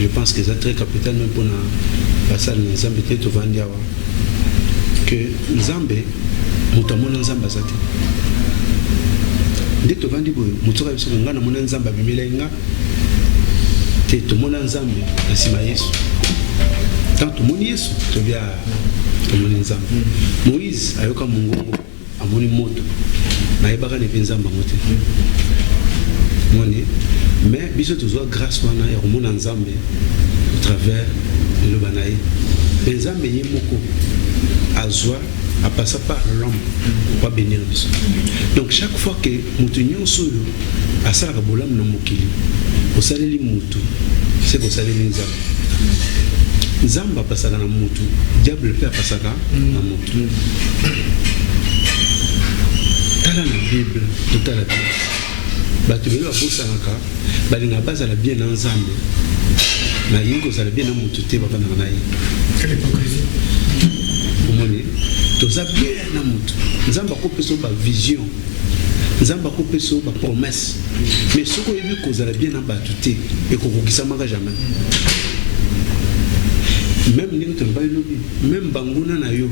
je pense que c'est très capital même pour la salle de Nzambe peut-être Vandiawa que Nzambe mutamona Nzambe azate dès que Vandi boy mutoka biso ngana mona Nzambe bimelenga te tomona Nzambe asima Yesu tant tomoni Yesu to bia tomoni Nzambe Moïse ayoka mungongo amoni moto na yebaka ne Nzambe mote moni mais biso toujours grâce wana ya komona Nzambe au travers de l'obanaï Nzambe yemoko azwa à passer par l'homme pour bénir biso. Donc chaque fois que mutu nyonso a sala ka bolam na mokili osaleli mutu c'est ko saleli Nzambe Nzambe pasaka na mutu diable peut pasaka na mutu tala na Bible toute la Bible batu belo abosanaka balinga bazala bien na Nzambe na yingo zala bien na mutu te baba na nayi quelle hypocrisie omoni toza bien na mutu Nzambe akopesa ba vision Nzambe akopesa ba promesse mais soko yebi kozala bien na batu te ekokokisa maka jamais même ningo to ba lobi même banguna na yo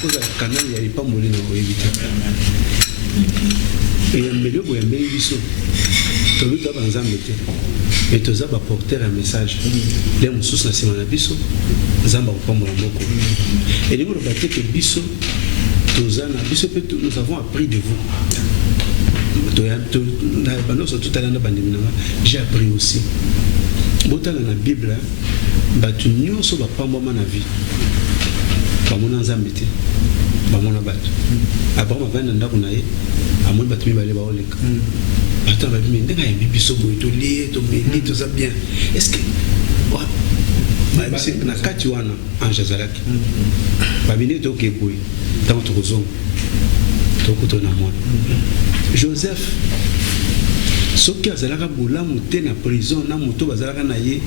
kozala canal ya ipamboli na oyebita et yambeli bo yambeli biso toluka ba Nzambe te et toza ba porter un message les mususu na sima na biso Nzambe akopambola moko et ningo ba te que biso tozana biso pe nous avons appris de vous j'ai appris aussi botala na Bible batu nyonso bapambwama na vie bamona Nzambe te bamona batu Abraham avanda ndako na ye amoni batu mibale baoleka batu babimi ndenge ayembi biso boye tolie tobeli toza bien est-ce que na kati wana ange azalaki babini toke boye ntango tokozonga tokutana mwana Joseph soki azalaka bolamu te na prison na moto bazalaka na ye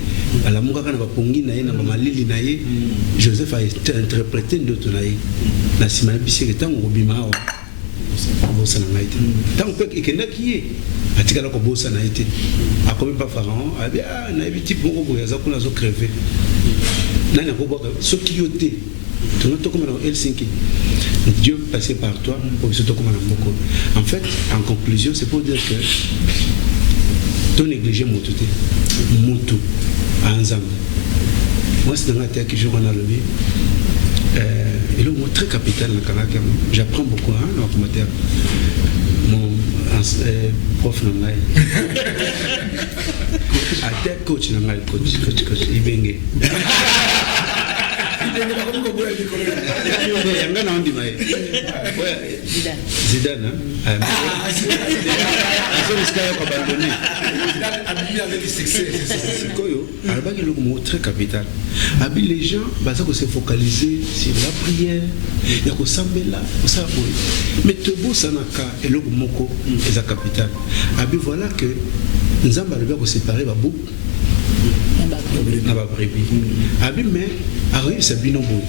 balamukaka na bapongi na ye na bamalili na ye Joseph a interprété ndoto na ye na nsima ya biseke ntango kobima awa abosa na ngai te ntango mpe ekendaki ye atikala kobosa na ye te akomi pa pharaon abi nayebi type moko boye aza kuna azokreve nani akobwaka soki yo te tonga tokoma na Helsinki Dieu passé par toi pour se tourner en fait en conclusion c'est pour dire que ton négligé mototé moto à Nzambe moi c'est dans la terre que je rentre le vie et le mot très capital dans Kanaka j'apprends beaucoup hein dans la matière mon prof nangai à terre coach nangai coach ibenge Zidane c'est le mot très capital. Les gens vont se focaliser sur la prière, il y a mais te beau sanaka et le mot est capital. Voilà que nous avons séparé Babou. Abi mais arrive c'est bino boy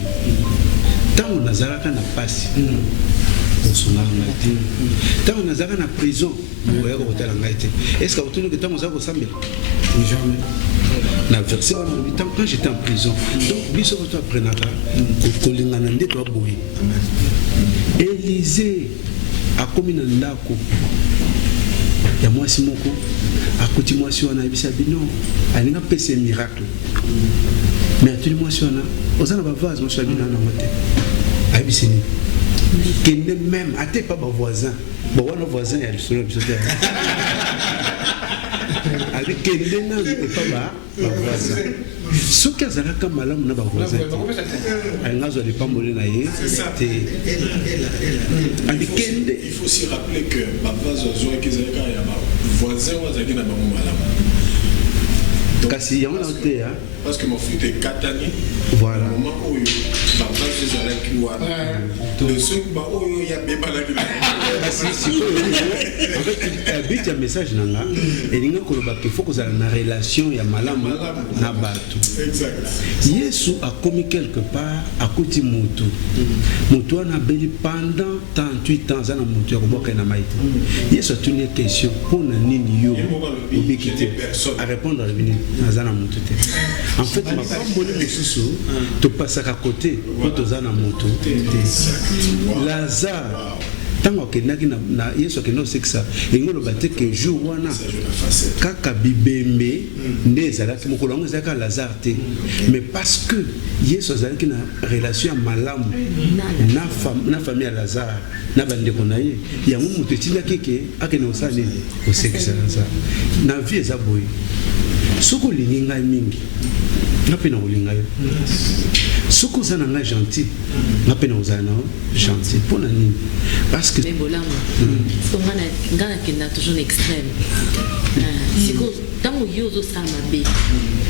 tant on azalaka na passe on songa ngati tant on azalaka na prison on ya ko tala ngati est-ce que autour que tant on za ko sambela jamais na verset quand j'étais en prison donc biso ko to apprenaka ko lingana ndeto aboyi Élisée a commis na ndako ya mwasi moko akuti mwasi wana ebisa bino alinga pese miracle mais tout le mwasi wana ozana ba vase mwasi bino na mote abisini kende même ate pas ba voisin bon wana voisin ya lisolo biso te avec kende na pas ba voisin soki azalaka malamu na ba voisin alinga de pambole na ye il faut aussi rappeler que ba vase zo ki zalaka ya ba voisin wa zaki na ba malamu kasi yango na te parce que mon fils est katani voilà moment où ba bavase ezalaki wana le soki baoyo ya bebalaki en fait but ya message nanga elinga koloba ke faut kozala na relation ya malamu na bato. Yesu akomi quelque part akuti mutu wana abeli pendant 38 ans aza na mutu ya koboka na maite. Yesu atuni question mpona nini yo obiki te a répondre abini aza na mutu te. En fait mapamboli mosusu topasaka kote po toza na mutu te. Lazare tango akendaki na Yesu akenda osekisa engoloba te ke jour wana kaka bibembe nde ezalaki mokolo yango ezalaki Lazare te, mais parce que Yesu azalaki na relation ya malamu na famille ya Lazare na bandeko na ye yango moto etindaki ke akende osala nini osekisa Lazare. Na vie eza boye soki olingi ngai mingi nga mpe na kolinga yo, soki oza na ngai gentil nga mpe na kozala na gentil mpona nini? Parce que nga nakenda toujours na extrême sikoyo ntango yo ozosala mabe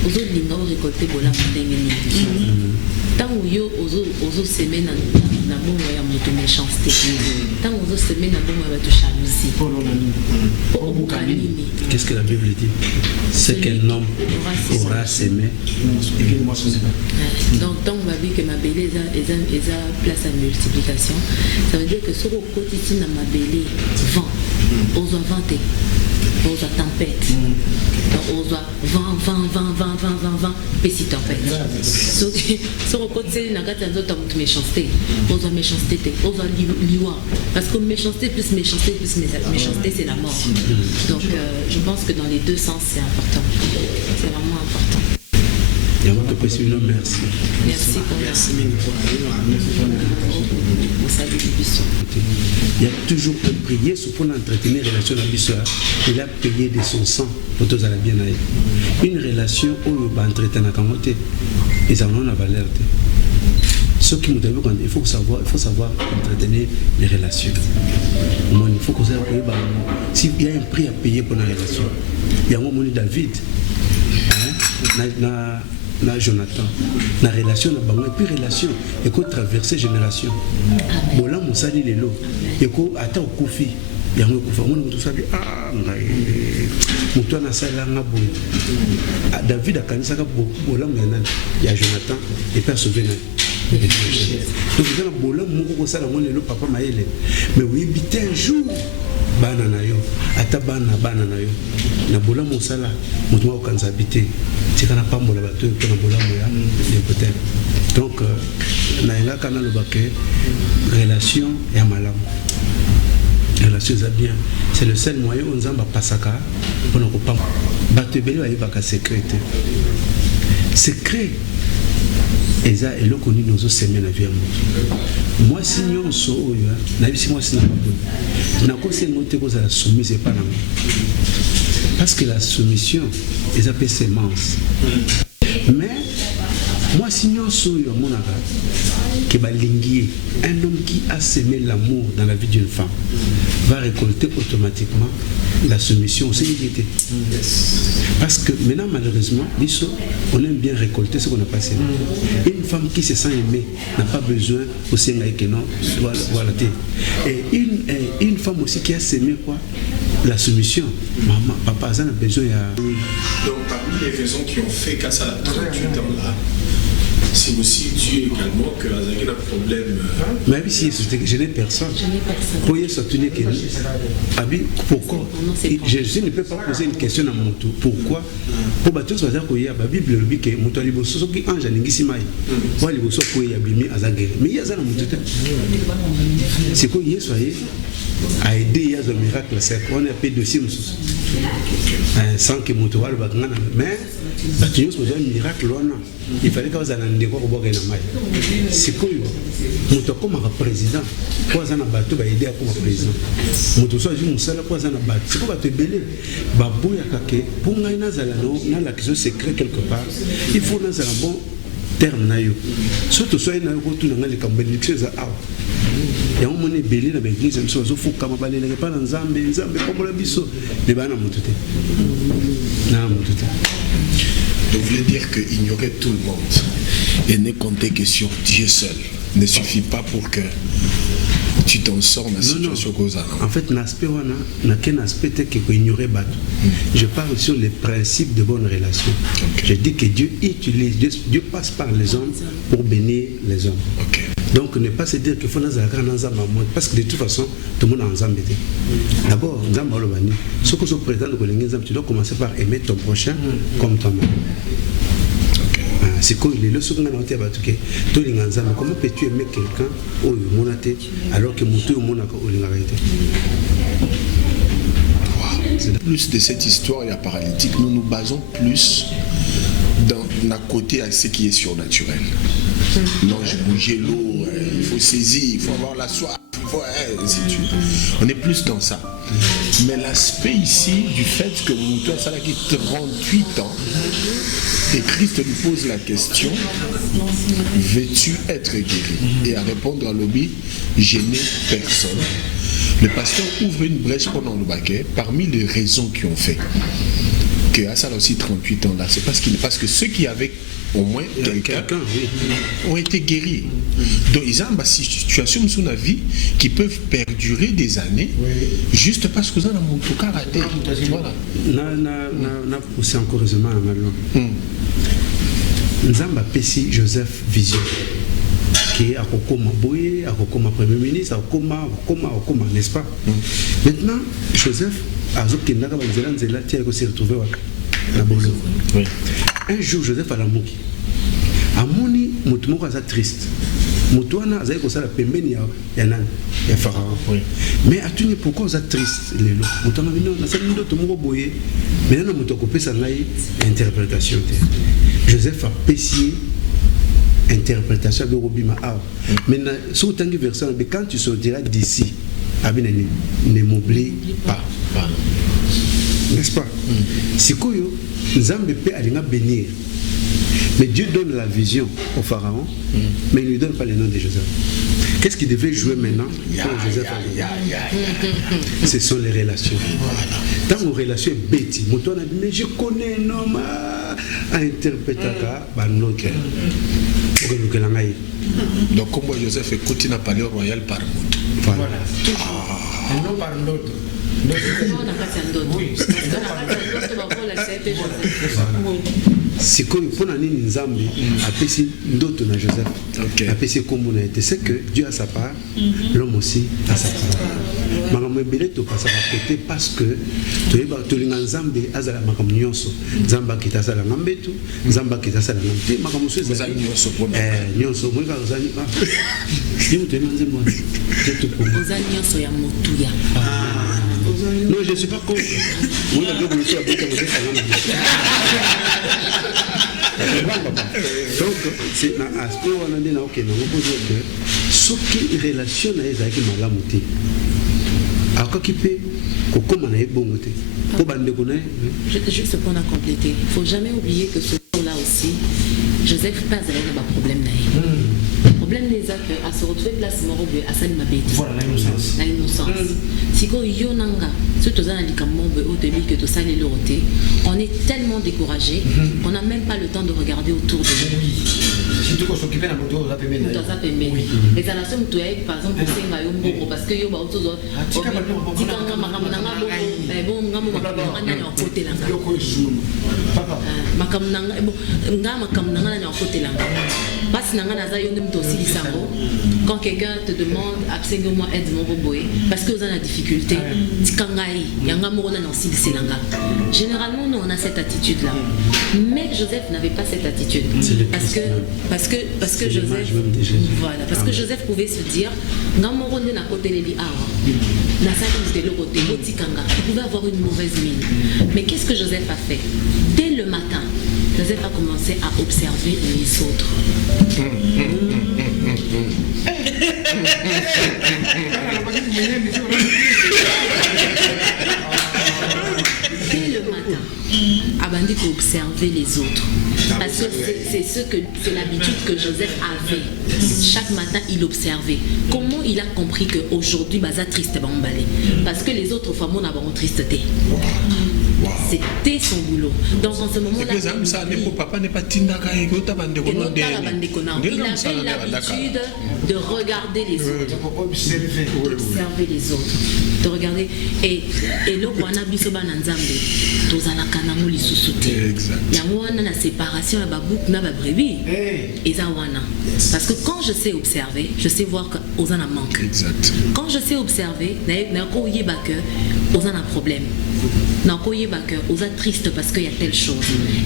ozolinga orécolte bolamu ndenge nini, ntango yo ozoseme na bongo ya moto méchanceté, ntango ozoseme na bongo ya bato jalousie obuka nini? Qu'est-ce que la Bible dit? Ce qu'un homme aura semé. Donc, tant que que ma belle est place à multiplication, ça veut dire que ce qu'on quotidien dans ma belle vent, on doit vanter, on doit tempête, on doit vent, petit tempête. Ce qu'on quotidien dans la d'autres méchanceté, on doit méchanceté, on doit liwa, parce que méchanceté plus méchanceté c'est la mort. Donc je pense que dans les deux sens c'est important, c'est vraiment important. Merci. Merci pour il y a toujours un prier pour entretenir une relation avec Bissau. Il a payé de son sang pour tous aller bien. Une relation où il va entretenir la camoté, ils en ont la valeur. Ce qui nous devons, il faut savoir entretenir les relations. Il faut que ça s'il y a un prix à payer pour la relation. Il y a un moment David, na Jonathan, na relation na bango et puis relation et qu'on traverser génération. Bola musali lelo et ko ata okufi ya ngo kufa mona mutu sabi mutu na sala nga bo David akanisa ka bola mena ya Jonathan et puis sauver na donc il y a bola moko ko sala mona lelo papa maele mais oui bité un jour bana na yo ata bana na yo na bola mosala mutu wa kanza habiter tikana pambola bato to na bola moya de côté. Donc na nga kana lo baké relation ya malamu, relation za bien, c'est le seul moyen où nzamba pasaka pour ko pam bato beli ba ka secret eza eloko ni nozo semaine na vie moto moi si nyonso oyo na bisi moi si na maboni na ko se mote ko za soumise pas na parce que la soumission est appelée sémence. Mais moi si nyonso oyo monaka que balingi un homme qui a semé l'amour dans la vie d'une femme va récolter automatiquement la soumission aussi l'unité. Parce que maintenant malheureusement on aime bien récolter ce qu'on n'a pas semé. Une femme qui se sent aimée n'a pas besoin aussi que non voilà. Et une femme aussi qui a semé quoi la soumission, maman, papa, ça a besoin. Donc parmi les raisons qui ont fait qu'à ça 38 ans là, c'est aussi dû également que Azaki a un problème. Mais si je n'ai personne. Pour y soutenir que pourquoi je ne peux pas poser une question à mon tour. Pourquoi? Pour battre ce que il y a la Bible le dit que mon tour libo so qui ange n'ingisi mai. Moi libo so ko ya bimi azagere. Mais il y a ça dans mon tour. C'est quoi Yesu a aidé à un miracle, c'est qu'on a payé dossier sans que mon tour va gagner. Mais un miracle il fallait qu'on ait un décor au bord de la maille. C'est quoi mon tour comme un président, quoi ça n'a pas tout aider à comme un président. Mon tour soit juste mon salaire, quoi ça n'a pas. C'est quoi te belé? Babou ya kake pour gagner nazalano, na la question secret quelque part. Il faut dans un bon terme nayo. Surtout soit na yo tout dans les campagnes choses à il y a un moment belé dans l'église, il faut que je ne sois pas dans Zambé, comme la biso, les bananes m'ont tout. Donc, vous voulez dire qu'il ignorait tout le monde et ne comptait que sur Dieu seul. ne suffit pas pour que tu t'en sors dans la situation cause. En fait, l'aspect n'a qu'un aspect qui est ignoré. Je parle sur les principes de bonne relation. Okay. Je dis que Dieu utilise, Dieu passe par les hommes pour bénir les hommes. Okay. Donc ne pas se dire qu'il faut parce que de toute façon, tout le monde a ensemble. D'abord, ce que je prétends, tu dois commencer par aimer ton prochain comme toi-même. C'est quoi il est comment peux-tu aimer quelqu'un alors que plus de cette histoire paralytique, nous nous basons plus d'un côté à ce qui est surnaturel. L'ange bouger l'eau, il faut saisir, il faut avoir la soif, on est plus dans ça. Mais l'aspect ici du fait que Moutou a 38 ans et Christ lui pose la question, veux-tu être guéri? Et à répondre à l'objet, je n'ai personne. Le pasteur ouvre une brèche pendant le baquet parmi les raisons qui ont fait que Assal a aussi 38 ans là. C'est parce que ceux qui avaient au moins quelqu'un ont été guéris. Donc ils ont une situation sous la vie qui peuvent perdurer des années juste parce que ça n'a pas raté. Voilà. Na poussé encore raisonnement à Malon. Nzamba Pessi Joseph Vision qui est à Kokoma Boye, à Kokoma Premier ministre, à Kokoma, n'est-ce pas? Maintenant, Joseph a s'est retrouvé à Bolo. Un jour, Joseph a l'amour. Amoni, Moutoumou a triste. Moutouana a zayé la pembeni ya Pharaon. Mais à tout pourquoi vous êtes triste? Moutouana vino, na salle de Tomogo Boye. Maintenant, Moutou a coupé sa interprétation. Joseph a pécié interprétation de Robima. Maintenant, sur tant que version, quand tu sortiras d'ici, ne m'oublie pas. N'est-ce pas? Si Koyo, Nzambe peut aller bénir. Mais Dieu donne la vision au Pharaon, mais il ne lui donne pas le nom de Joseph. Qu'est-ce qu'il devait jouer maintenant quand Joseph a ce sont les relations. Dans vos relations bêtises, mais je connais un homme à interpréter donc comme Joseph écoute, il n'a pas le royal par mout. Voilà. Non par d'autres. C'est comme pour l'année Nzambi apprécie d'autres na Joseph. Apprécie comme on a été. C'est que Dieu a sa part, l'homme aussi a sa part. Maman Beleto passe à côté parce que tu es en Zambie, Azala Makam Nyonso, Zamba qui t'a salé Nambetu, Zamba qui t'a salé Nambetu, Makam Moussou Zali Nyonso, moi quand Zali, je me demande moi, je te promets. Zali Nyonso ya Motuya. Non, je ne suis pas contre. Moi, je me suis abonné donc, c'est un aspect où on a dit que ce qui est relation avec les malamutés. Alors, qui peut, comment on a bon côté. Juste pour la compléter, il ne faut jamais oublier que ce jour-là aussi, Joseph passe avec un problème. Le problème n'est pas qu'à se retrouver place Morobé, à Salim Abeti. Voilà l'innocence. La innocence. Si vous Yonanga, surtout dans les camembert au début que tout ça les loté, on est tellement découragé qu'on n'a même pas le temps de regarder autour de nous. Surtout qu'on s'occupe de la moto aux APM. Les relations mutuelles, par exemple, c'est Mayombo, parce que Yoba autour quand quelqu'un te demande absolument aide mon robot parce que vous avez la difficulté, généralement nous on a cette attitude là, mais Joseph n'avait pas cette attitude parce que Joseph, voilà, parce que Joseph pouvait se dire il pouvait avoir une mauvaise mine, mais qu'est-ce que Joseph a fait? Dès le matin, Joseph a commencé à observer les autres. Dès le matin, Abandi pour observer les autres. Parce que c'est l'habitude que Joseph avait. Chaque matin, il observait. Comment il a compris qu'aujourd'hui, Baza triste va emballer? Parce que les autres femmes n'avaient pas triste. C'était son boulot. Donc en ce moment-là, papa n'est pas Tindaka et il avait l'habitude de regarder les autres, d'observer les autres, de regarder. Et le Wana Bisoba Nanzambe, Tozala Kanamo Lisusuti. Il y a la séparation, la babouk, na babrebi, et ça Wana. Parce que quand je sais observer, je sais voir qu'aux en a manque. Quand je sais observer, n'a pas eu un problème. N'a pas eu aux a triste parce qu'il y a telle chose.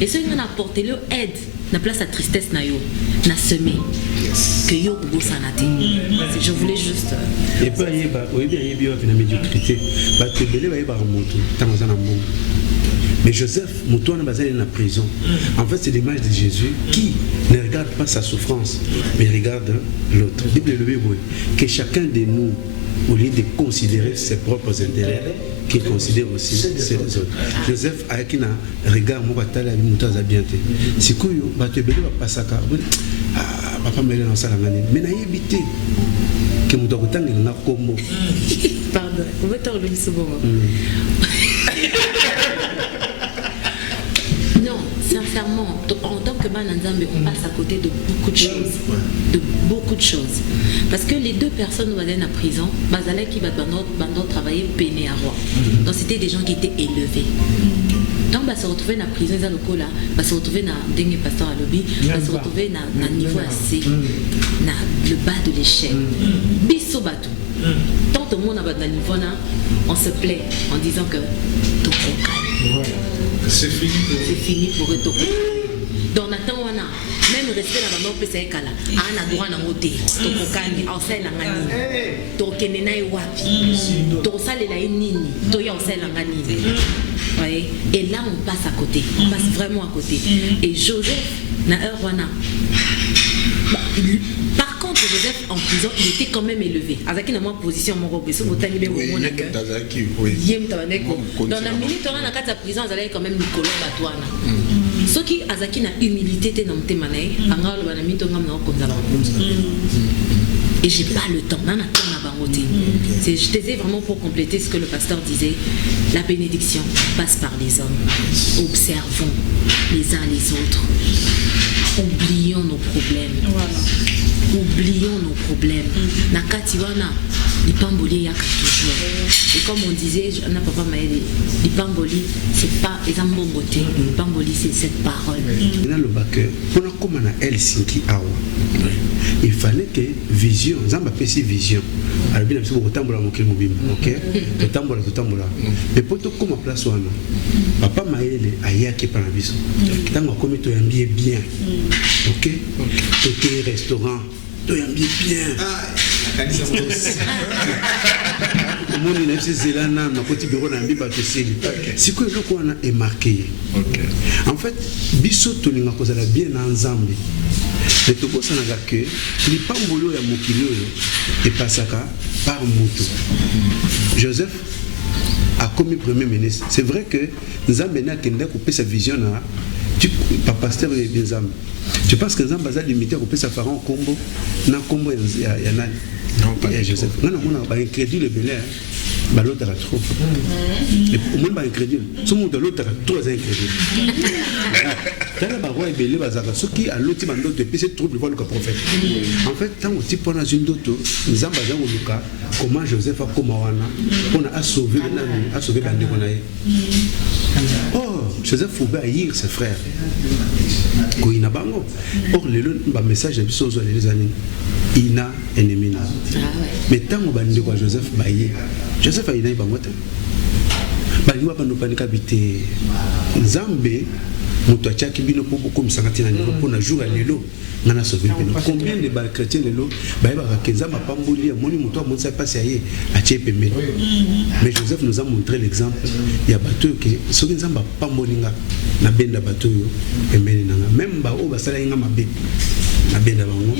Et ce qui m'a apporté le aide, na place à tristesse na yo, na semé. Que yo go sanate. Je voulais juste. Et pas y ba, oui bien y bien la médiocrité. Ba te belé ba y ba remonter. Tanzana monde. Mais Joseph, Moutoua n'a pas été en prison. En fait, c'est l'image de Jésus qui ne regarde pas sa souffrance, mais regarde l'autre. Bible le dit que chacun de nous, au lieu de considérer ses propres intérêts, qu'il considère aussi ceux des autres. Joseph a qui n'a regard mon batale à Moutoua Zabiante. Si tu vas te bénir pas ça car papa me l'a lancé la manée. Mais n'a évité que Moutoua Kotang n'a combo. Pardon, on va t'en le souvent. Sincèrement, en tant que Bananzambe, on passe à côté de beaucoup de choses. De beaucoup de choses. Parce que les deux personnes qui étaient en prison, Bazala qui va travailler peiné à roi. Donc c'était des gens qui étaient élevés. Donc on va se retrouver dans la prison, ils ont va se retrouver dans le pasteur à lobby, on va se retrouver dans le niveau assez, dans le bas de l'échelle. Bisso batou. Tant au monde dans le niveau là, on se plaît en disant que tout est calme. C'est fini pour eux. Donc Nathan wana même rester dans la mort peut c'est kala ana droit na moté to kokani osela ngani to kenena wapi to salela nini to ya osela ngani. Voyez, et là on passe à côté, on passe vraiment à côté. Et Joseph na heure wana par contre Joseph en prison il était quand même élevé azaki na moi position mon robe so botani be mon na que yem tabaneko dans la minute on a kati ya prison azalaki quand même likolo batwana soki azaki na humilité te na motema na ye anga loba na minute ngam na okonza ba et j'ai pas le temps nana temps na bango te. Je t'ai vraiment pour compléter ce que le pasteur disait, la bénédiction passe par les hommes. Observons les uns les autres. Oublions nos problèmes. Voilà. Oublions nos problèmes. Nakatiwana, l'ipamboli yaka toujours. Et comme on disait, on a papa maëlé, l'ipamboli, c'est pas les ambomboté. L'ipamboli, c'est cette parole. Dans le bac, pour comme on a Helsinki Awa, il fallait que vision, Zamba pesi vision. Alors bien sûr, autant pour la moquer mobile, ok? Autant pour la. Mais pour tout comme place wana, papa maëlé aya qui par la vision. Tant comme tu aimes bien, ok? Côté restaurant. Tu aimes bien. Mon Zélana, ma petite bureau n'a pas de série. C'est que le coin est marqué. En fait, Bissot, tu n'as pas bien ensemble. Mais tu vois, ça n'a que les pambolo et mokilo et passaka par moto. Joseph a commis premier ministre. C'est vrai que nous avons mené à Kenda couper sa vision là. Pas pasteur et bien zam. Tu penses que nous avons limité à couper sa parent combo. Na combo y en a. Non, pas Joseph. Non, on a incrédule le belé. L'autre a trop. Au moins, incrédule. Ce monde de l'autre a trois incrédules. Quand le roi est belé, ce qui a l'autre de PC trouble le prophète. En fait, tant que tu prends une d'autres, nous avons comment Joseph a commencé on a sauvé Bandégonaï. Oh, Joseph Foubé haïr ses frères. Or, le message de les années. Ina ennemi. Mais tant que Joseph baillé, Joseph a inaï bangote. Baliwa bano panika bité. Nzambe moto achaki bino po comme sangatina ni po na jour à lelo ngana sauver bino. Combien de chrétiens lelo baïba kenza mapamboli moni moto a monsa passer aye ache pembe. Mais Joseph nous a montré l'exemple. Il y a bateau que ce que nzamba pambolinga na benda bateau pembe nanga même ba o basala inga mabe na benda bango